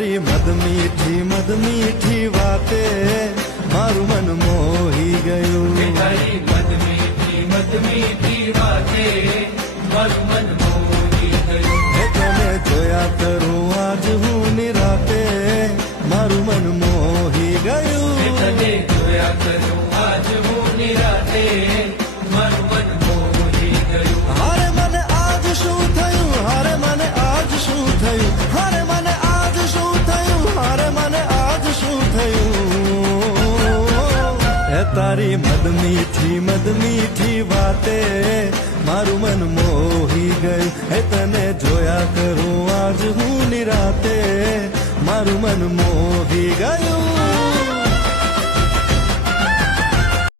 તારી મદ મીઠી વાતે મારું મન મોહી ગયું. તારી મદ મીઠી વાતે મારું મન મોહી ગયું. તને જોયા કરું આજ હું નિરાતે મારું મન મોહી ગયું. તને જોયા કરું આજ હું નિરાતે મારું મન મોહી ગયું. હારે મને આજ શું થયું, હારે મને આજ શું થયું, હારે મને આજ શું થયું, હારે મને આજ શું થયું. એ તારી મદ મીઠી વાતે મારું મન મોહી ગયું. એ તને જોયા કરું આજ હું નિરાતે મારું મન મોહી ગયું.